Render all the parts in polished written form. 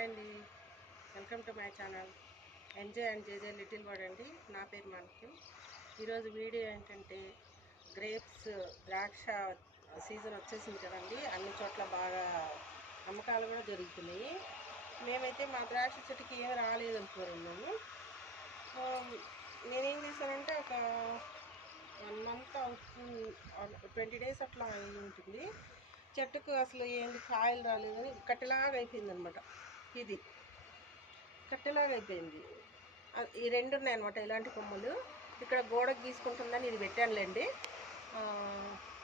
Hi అండి, welcome to my channel MJ and JJ little world అండి. నా పేరు మాణిక్యం. ఈరోజు వీడియో ఏంటంటే గ్రేప్స్ ద్రాక్ష సీజన్ వచ్చేసింది కదండి. అన్ని చోట్ల బాగా అమ్మకాలు కూడా జరుగుతున్నాయి. మేమైతే మా ద్రాక్ష చెట్టుకి ఏమి రాలేదనుకోరున్నాము. నేనేం చేశానంటే ఒక 1 మంత్ అవుతుంది, 20 days అట్లా అయి ఉంటుంది. చెట్టుకు అసలు ఏంది కాయలు రాలేదని కట్టెలాగా అయిపోయింది అనమాట. ఇది కట్టెలాగా అయిపోయింది. ఈ రెండు ఉన్నాయన్నమాట ఇలాంటి కొమ్మలు. ఇక్కడ గోడకు గీసుకుంటుందని ఇది పెట్టానులేండి.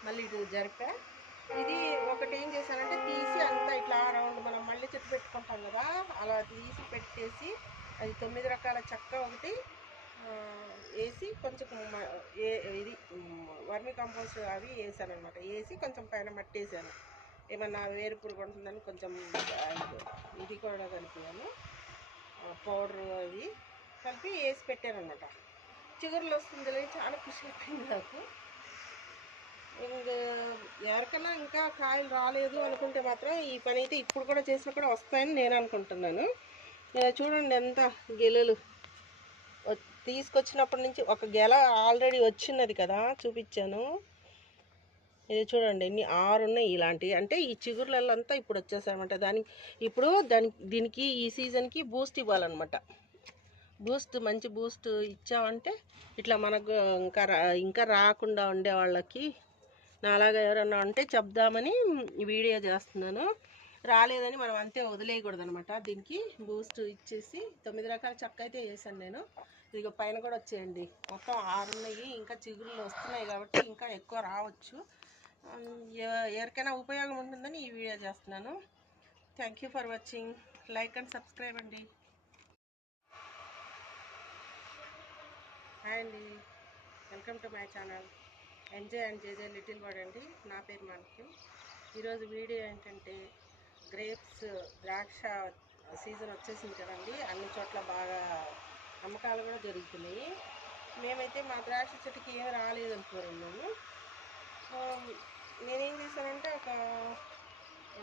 మళ్ళీ ఇటు జరిపా. ఇది ఒకటి ఏం చేశానంటే తీసి అంతా ఇట్లా రౌండ్ మనం మళ్ళీ చెట్టు పెట్టుకుంటాం కదా, అలా తీసి పెట్టేసి అది 9 రకాల చెక్క ఒకటి వేసి కొంచెం ఇది వర్మి కంపోస్ట్ అవి వేసాను అనమాట. వేసి కొంచెం పైన మట్టి వేసాను, ఏమన్నా వేరు పురుగు ఉంటుందని కొంచెం ఇది కూడా కలిపాను, పౌడరు అవి కలిపి వేసి పెట్టాను అనమాట. చిగురులు వస్తుంది, చాలా ఖుషి అయిపోయింది నాకు. ఇంకా ఎవరికైనా ఇంకా కాయలు రాలేదు అనుకుంటే మాత్రం ఈ పని అయితే ఇప్పుడు కూడా చేసినా కూడా వస్తాయని నేను అనుకుంటున్నాను. చూడండి ఎంత గెలలు తీసుకొచ్చినప్పటి నుంచి ఒక గెల ఆల్రెడీ వచ్చినది కదా, చూపించాను. ఇది చూడండి ఎన్ని 6 ఉన్నాయి ఇలాంటివి. అంటే ఈ చిగుర్లంతా ఇప్పుడు వచ్చేసాయన్నమాట. దీనికి ఈ సీజన్కి బూస్ట్ ఇవ్వాలన్నమాట. మంచి బూస్ట్ ఇచ్చామంటే ఇట్లా మనకు ఇంకా రాకుండా ఉండే వాళ్ళకి నాలాగా ఎవరన్నా ఉంటే చెప్దామని వీడియో చేస్తున్నాను. రాలేదని మనం అంతే వదిలేయకూడదు అనమాట. దీనికి బూస్ట్ ఇచ్చేసి 9 రకాల చెక్క అయితే వేసాను నేను. ఇదిగో పైన కూడా వచ్చేయండి, మొత్తం 6 ఉన్నాయి. ఇంకా చిగురులు వస్తున్నాయి కాబట్టి ఇంకా ఎక్కువ రావచ్చు. ఎవరికైనా ఉపయోగం ఉంటుందని ఈ వీడియో చేస్తున్నాను. Thank you for watching. Like and subscribe అండి. హాయ్ అండి, welcome to my channel MJ and JJ little world అండి. నా పేరు మాణిక్యం. ఈరోజు వీడియో ఏంటంటే గ్రేప్స్ ద్రాక్ష సీజన్ వచ్చేసింది కదండి. అన్ని చోట్ల బాగా అమ్మకాలు కూడా జరుగుతున్నాయి. మేమైతే మా ద్రాక్ష చెట్టుకి ఏమి రాలేదనుకోరున్నాము. నేనేం చేశానంటే ఒక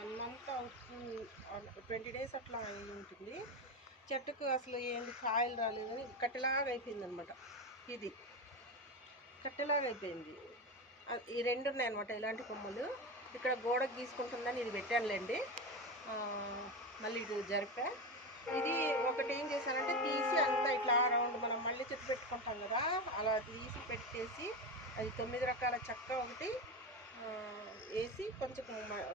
1 మంత్ అవుతుంది, 20 days అట్లా అయి ఉంటుంది. చెట్టుకు అసలు ఏంది కాయలు రాలేదని కట్టెలాగా అయిపోయింది అనమాట. ఇది కట్టెలాగా అయిపోయింది. ఈ రెండు ఉన్నాయన్నమాట ఇలాంటి కొమ్మలు. ఇక్కడ గోడకు గీసుకుంటుందని ఇది పెట్టానులేండి. మళ్ళీ ఇటు జరిపా. ఇది ఒకటి ఏం చేశానంటే తీసి అంతా ఇట్లా రౌండ్ మనం మళ్ళీ చెట్టు పెట్టుకుంటాం కదా, అలా తీసి పెట్టేసి అది 9 రకాల చెక్క ఒకటి వేసి కొంచెం